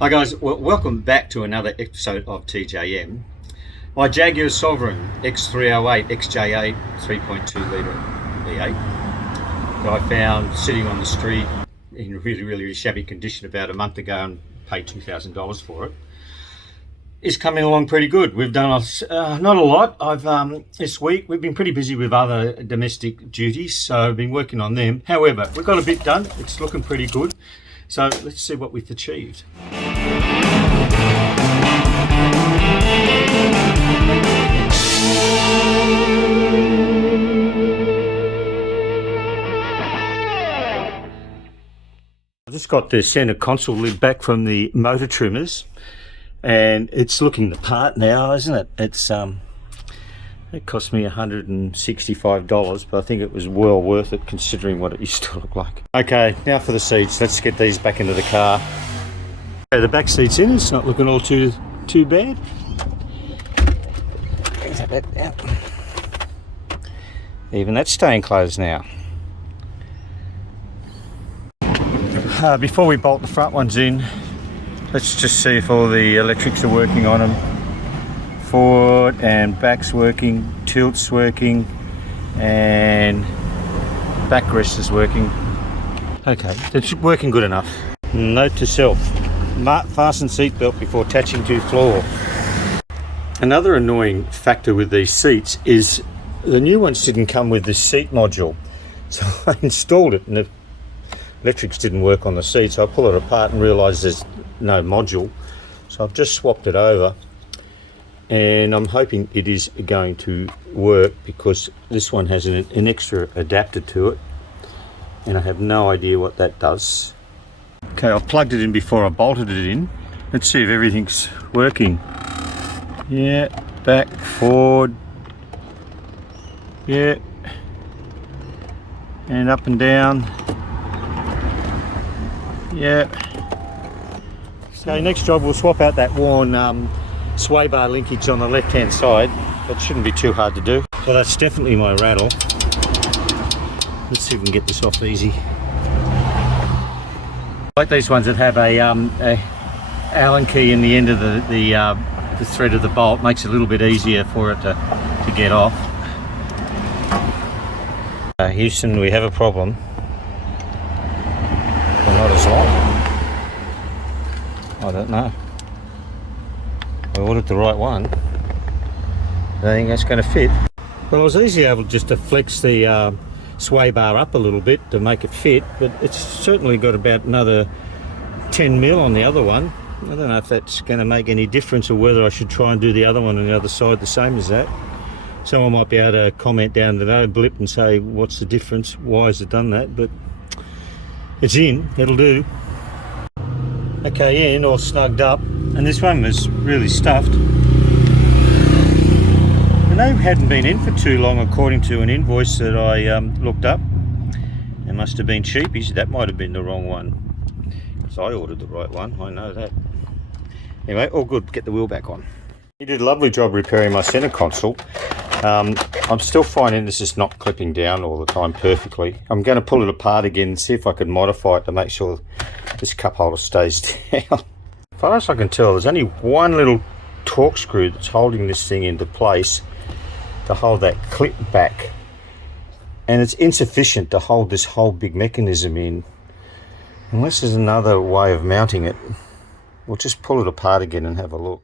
Hi guys, welcome back to another episode of TJM. My Jaguar Sovereign X308 XJ8 3.2 litre V8 that I found sitting on the street in really shabby condition about a month ago and paid $2,000 for it, is coming along pretty good. We've done not a lot. This week we've been pretty busy with other domestic duties, so I've been working on them. However, we've got a bit done. It's looking pretty good. So let's see what we've achieved. I just got the center console lid back from the motor trimmers and it's looking the part now, isn't it? It cost me $165, but I think it was well worth it considering what it used to look like. Okay, now for the seats. Let's get these back into the car. Okay, the back seat's in. It's not looking all too bad. Even that's staying closed now. Before we bolt the front ones in, let's just see if all the electrics are working on them. Forward and back's working, tilt's working, and backrest is working. Okay, it's working good enough. Note to self, fasten seatbelt before attaching to floor. Another annoying factor with these seats is the new ones didn't come with this seat module. So I installed it and the electrics didn't work on the seat, so I pull it apart and realised there's no module. So I've just swapped it over. And I'm hoping it is going to work because this one has an extra adapter to it and I have no idea what that does. Okay, I've plugged it in before I bolted it in. Let's see if everything's working. Yeah, back, forward, yeah, and up and down, yeah. So next job we'll swap out that worn sway bar linkage on the left hand side. That shouldn't be too hard to do. Well, that's definitely my rattle. Let's see if we can get this off easy. I like these ones that have a Allen key in the end of the thread of the bolt. Makes it a little bit easier for it to get off. Houston, we have a problem. Well, not as long. I don't know. I ordered the right one. I think that's going to fit. Well, I was easily able just to flex the sway bar up a little bit to make it fit, but it's certainly got about another 10 mil on the other one. I don't know if that's going to make any difference or whether I should try and do the other one on the other side the same as that. Someone might be able to comment down below, blip, and say what's the difference, why has it done that, but it's in, it'll do. Okay, in, all snugged up. And this one was really stuffed. And they hadn't been in for too long according to an invoice that I looked up. It must have been cheapies. That might have been the wrong one. Because I ordered the right one, I know that. Anyway, all good, get the wheel back on. He did a lovely job repairing my center console. I'm still finding this is not clipping down all the time perfectly. I'm going to pull it apart again and see if I can modify it to make sure this cup holder stays down. As far as I can tell, there's only one little torque screw that's holding this thing into place to hold that clip back, and it's insufficient to hold this whole big mechanism in. Unless there's another way of mounting it, we'll just pull it apart again and have a look.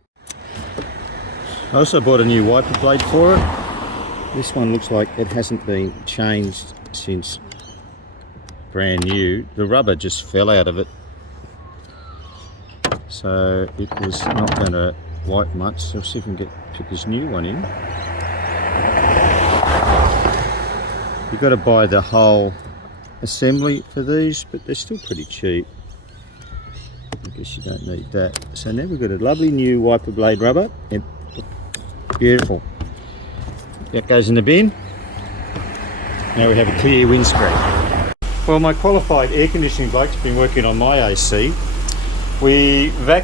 I also bought a new wiper blade for it. This one looks like it hasn't been changed since brand new. The rubber just fell out of it, so it was not going to wipe much. So let's see if we can pick this new one in. You've got to buy the whole assembly for these, but they're still pretty cheap. I guess you don't need that. So now we've got a lovely new wiper blade rubber. Beautiful. That goes in the bin. Now we have a clear windscreen. Well, my qualified air conditioning bloke's been working on my AC. We dry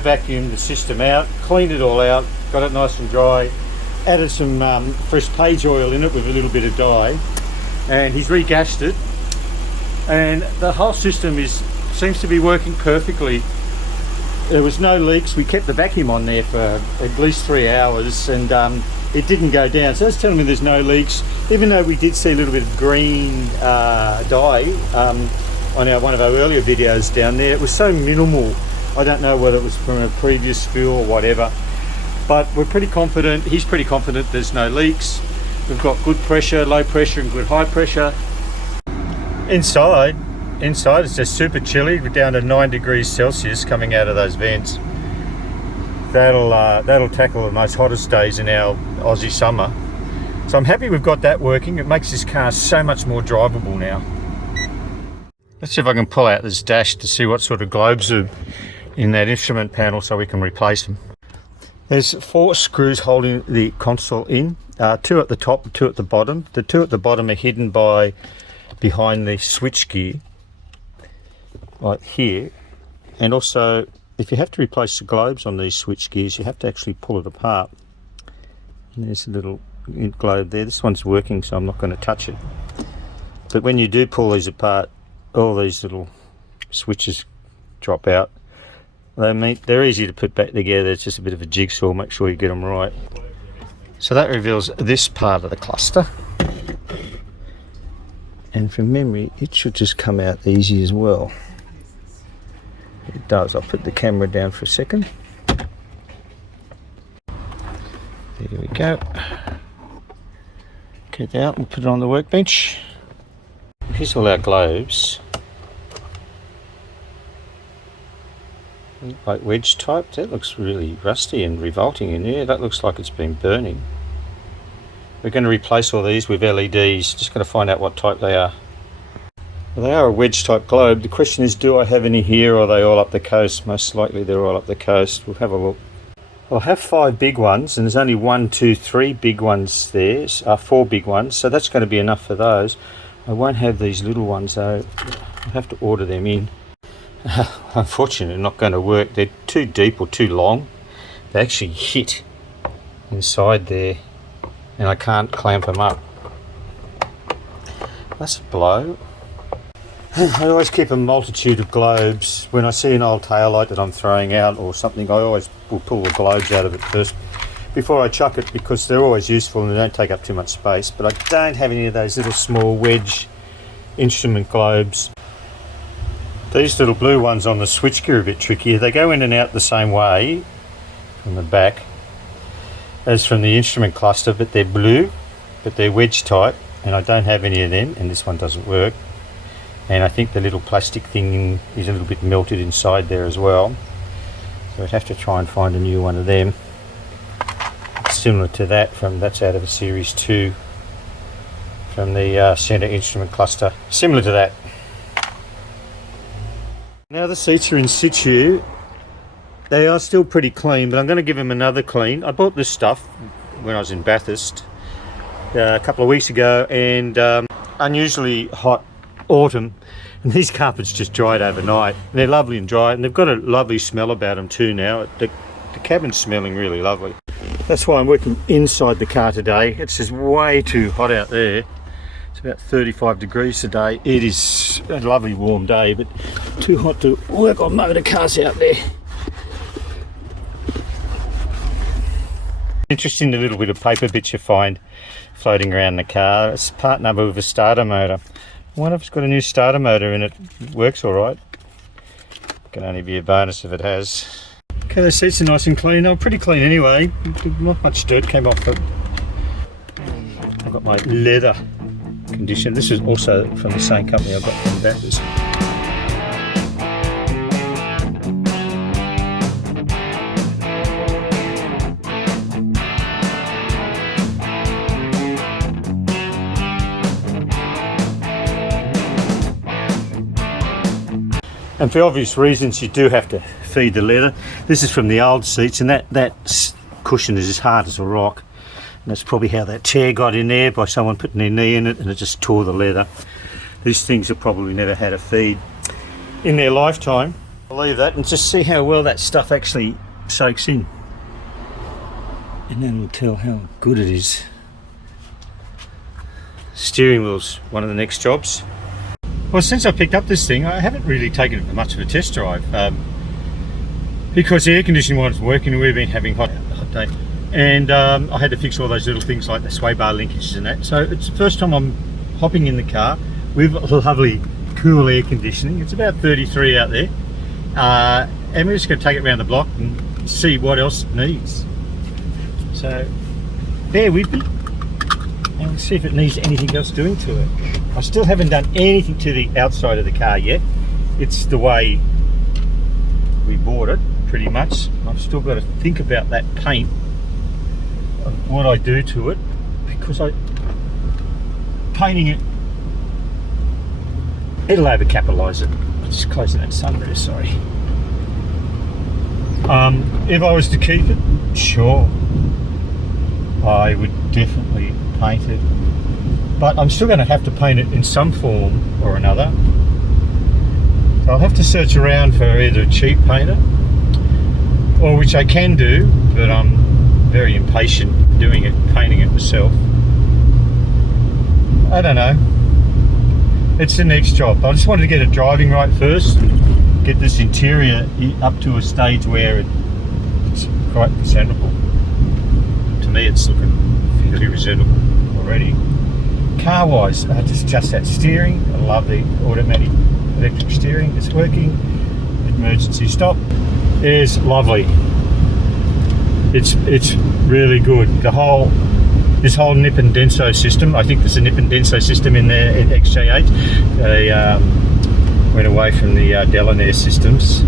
vacuumed the system out, cleaned it all out, got it nice and dry, added some fresh page oil in it with a little bit of dye, and he's regassed it, and the whole system seems to be working perfectly. there was no leaks. We kept the vacuum on there for at least 3 hours, and it didn't go down. So that's telling me there's no leaks, even though we did see a little bit of green dye on one of our earlier videos down there. It was so minimal. I don't know whether it was from a previous fill or whatever, but we're pretty confident. He's pretty confident there's no leaks. We've got good pressure, low pressure, and good high pressure. Inside it's just super chilly. We're down to 9 degrees Celsius coming out of those vents. That'll tackle the most hottest days in our Aussie summer. So I'm happy we've got that working. It makes this car so much more drivable now. Let's see if I can pull out this dash to see what sort of globes are in that instrument panel so we can replace them. There's 4 screws holding the console in, 2 at the top, 2 at the bottom. The 2 at the bottom are hidden behind the switch gear, right here. And also, if you have to replace the globes on these switch gears, you have to actually pull it apart. And there's a little globe there. This one's working, so I'm not going to touch it. But when you do pull these apart, all these little switches drop out. They're easy to put back together. It's just a bit of a jigsaw. Make sure you get them right. So that reveals this part of the cluster. And from memory, it should just come out easy as well. It does. I'll put the camera down for a second. There we go. Get out and put it on the workbench. Here's all our globes. Like wedge type. That looks really rusty and revolting in there. That looks like it's been burning. We're going to replace all these with LEDs. Just going to find out what type they are. Well, they are a wedge type globe. The question is, do I have any here, or are they all up the coast? Most likely they're all up the coast. We'll have a look. I'll have 5 big ones, and there's only 1, 2, 3 big ones there. 4 big ones, so that's going to be enough for those. I won't have these little ones though. I'll have to order them in. Unfortunately, not going to work. They're too deep or too long. They actually hit inside there, and I can't clamp them up. That's a blow. I always keep a multitude of globes. When I see an old taillight that I'm throwing out or something, I always will pull the globes out of it first before I chuck it, because they're always useful and they don't take up too much space. But I don't have any of those little small wedge instrument globes. These little blue ones on the switchgear are a bit trickier. They go in and out the same way from the back as from the instrument cluster, but they're blue, but they're wedge type, and I don't have any of them, and this one doesn't work. And I think the little plastic thing is a little bit melted inside there as well. So I'd have to try and find a new one of them. It's similar to that, that's out of a Series 2 from the centre instrument cluster. Similar to that. Now the seats are in situ. They are still pretty clean, but I'm going to give them another clean. I bought this stuff when I was in Bathurst a couple of weeks ago, and unusually hot autumn, and these carpets just dried overnight. They're lovely and dry, and they've got a lovely smell about them too now. The cabin's smelling really lovely. That's why I'm working inside the car today. It's just way too hot out there. It's about 35 degrees today. It is a lovely warm day, but too hot to work on motor cars out there. Interesting, the little bit of paper bits you find floating around the car. It's part number with a starter motor. I wonder if it's got a new starter motor in it. It works all right. Can only be a bonus if it has. Okay, the seats are nice and clean. They're pretty clean anyway. Not much dirt came off it. I've got my leather condition. This is also from the same company I got from Bathurst. And for obvious reasons, you do have to feed the leather. This is from the old seats, and that cushion is as hard as a rock. And that's probably how that chair got in there, by someone putting their knee in it, and it just tore the leather. These things have probably never had a feed in their lifetime. I'll leave that and just see how well that stuff actually soaks in. And then we'll tell how good it is. Steering wheel's one of the next jobs. Well, since I picked up this thing, I haven't really taken it for much of a test drive. because the air conditioning wasn't working. We've been having hot day, and I had to fix all those little things like the sway bar linkages and that. So it's the first time I'm hopping in the car with lovely cool air conditioning. It's about 33 out there, and we're just going to take it around the block and see what else it needs. So bear with me and see if it needs anything else doing to it. I still haven't done anything to the outside of the car yet. It's the way we bought it, pretty much. I've still got to think about that paint, of what I do to it, because painting it, it'll over-capitalise it. I'm just closing that sunroof, sorry. If I was to keep it, sure, I would definitely paint it, but I'm still going to have to paint it in some form or another. So I'll have to search around for either a cheap painter, or which I can do, but I'm very impatient doing it, painting it myself. I don't know. It's the next job. I just wanted to get it driving right first, get this interior up to a stage where it's quite presentable. To me, it's looking fairly presentable already. Car-wise, just that steering. I love the automatic electric steering. It's working. Emergency stop is lovely. It's really good. This whole nip and denso system. I think there's a nip and denso system in there at XJ8. They went away from the Delaunay systems.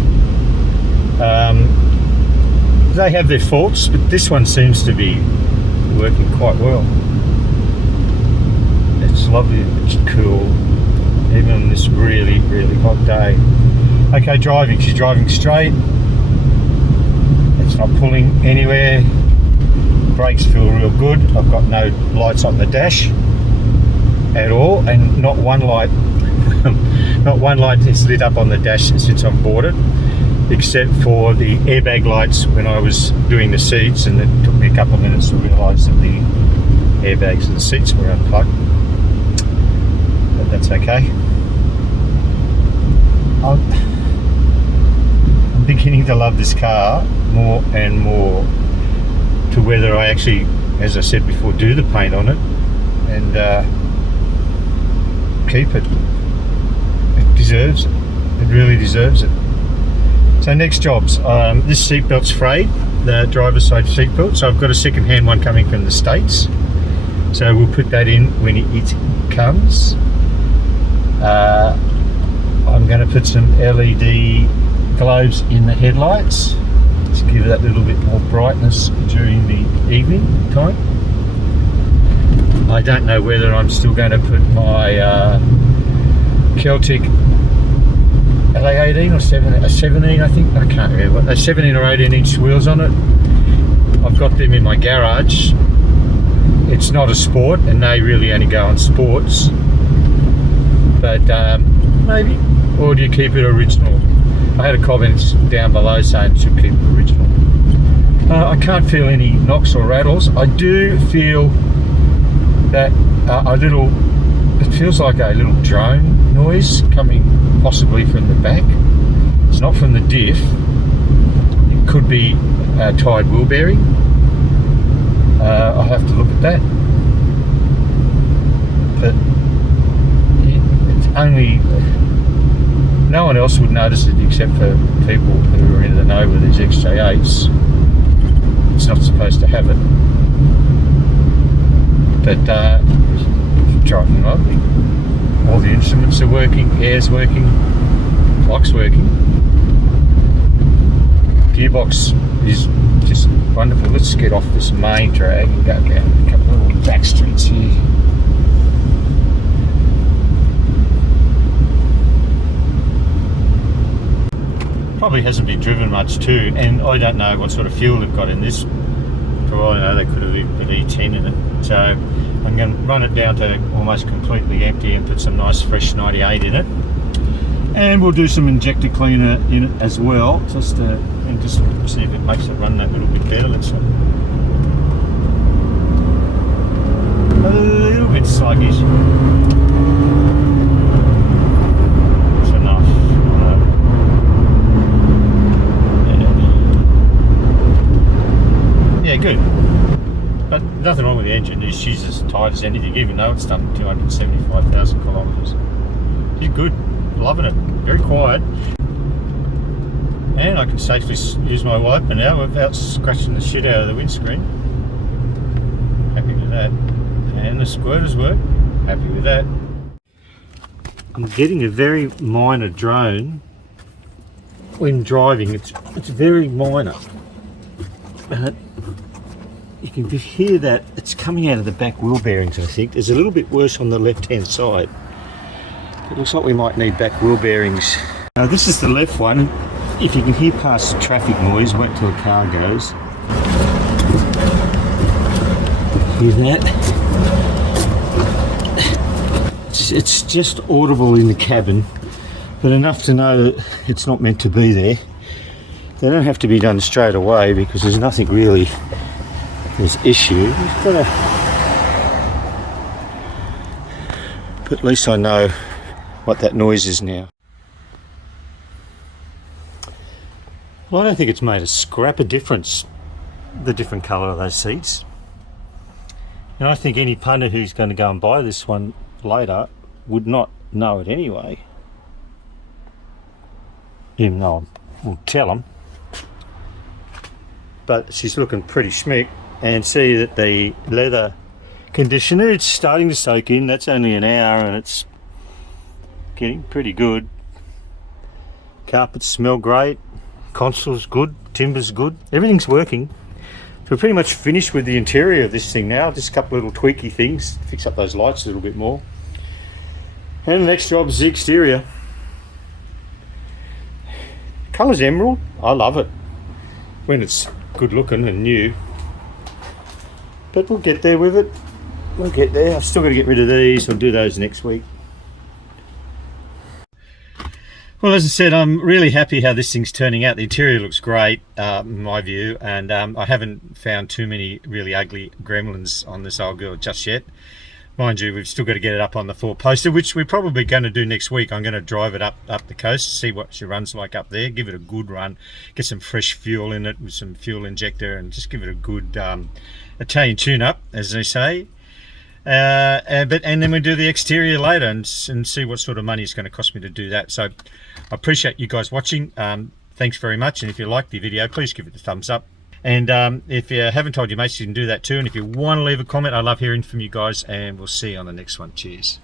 They have their faults, but this one seems to be working quite well. It's lovely. It's cool, even on this really, really hot day. Okay, driving. She's driving straight. It's not pulling anywhere. Brakes feel real good. I've got no lights on the dash at all, and not one light is lit up on the dash since I've bought it, except for the airbag lights when I was doing the seats, and it took me a couple of minutes to realise that the airbags of the seats were unplugged. But that's okay. I'm beginning to love this car more and more, to whether I actually, as I said before, do the paint on it and keep it. It deserves it. It really deserves it. So next jobs. This seatbelt's frayed, the driver's side seatbelt, so I've got a second-hand one coming from the States. So we'll put that in when it comes. I'm going to put some LED globes in the headlights to give it that little bit more brightness during the evening time. I don't know whether I'm still going to put my Celtic, are they 18 or 17 I think? I can't remember. They're 17 or 18 inch wheels on it. I've got them in my garage. It's not a sport, and they really only go on sports. But maybe, or do you keep it original? I had a comment down below saying it should keep it original. I can't feel any knocks or rattles. I do feel that it feels like a little drone noise coming possibly from the back. It's not from the diff. It could be a tied wheel bearing. I'll have to look at that. But it's only, no one else would notice it except for people who are in the know with these XJ8s. It's not supposed to have it. But it's driving lovely. All the instruments are working, air's working, clock's working. Gearbox is just wonderful. Let's get off this main drag and go down a couple of little back streets here. Probably hasn't been driven much too, and I don't know what sort of fuel they've got in this. For all I know, they could have put E10 in it. So I'm going to run it down to almost completely empty and put some nice fresh 98 in it. And we'll do some injector cleaner in it as well, just to see if it makes it run that little bit better. Let's see. A little bit sluggish. It's enough. good. But nothing wrong with the engine. It's used as tight as anything, even though it's done 275,000 kilometres. It's good. Loving it. Very quiet. And I can safely use my wiper now without scratching the shit out of the windscreen. Happy with that. And the squirters work. Happy with that. I'm getting a very minor drone when driving. It's very minor. You can hear that it's coming out of the back wheel bearings, I think. There's a little bit worse on the left hand side. It looks like we might need back wheel bearings. Now this is the left one. If you can hear past the traffic noise, wait till the car goes. Hear that? It's just audible in the cabin, but enough to know that it's not meant to be there. They don't have to be done straight away because there's nothing really there's issue. But at least I know what that noise is now. Well, I don't think it's made a scrap of difference, the different colour of those seats. And I think any punter who's going to go and buy this one later would not know it anyway. Even though we'll tell them. But she's looking pretty schmick, and see that the leather conditioner, it's starting to soak in. That's only an hour and it's getting pretty good. Carpets smell great. Console's good. Timber's good. Everything's working. So we're pretty much finished with the interior of this thing now. Just a couple of little tweaky things. Fix up those lights a little bit more. And the next job is the exterior. Colour's emerald. I love it when it's good looking and new. But we'll get there with it. We'll get there. I've still got to get rid of these. I'll do those next week. Well, as I said, I'm really happy how this thing's turning out. The interior looks great, in my view, and I haven't found too many really ugly gremlins on this old girl just yet. Mind you, we've still got to get it up on the 4-poster, which we're probably going to do next week. I'm going to drive it up the coast, see what she runs like up there, give it a good run, get some fresh fuel in it with some fuel injector, and just give it a good Italian tune-up, as they say. And then we do the exterior later and see what sort of money it's going to cost me to do that. So I appreciate you guys watching. Thanks very much, and if you liked the video, please give it a thumbs up. And if you haven't told your mates, you can do that too. And if you want to leave a comment, I love hearing from you guys, and we'll see you on the next one. Cheers.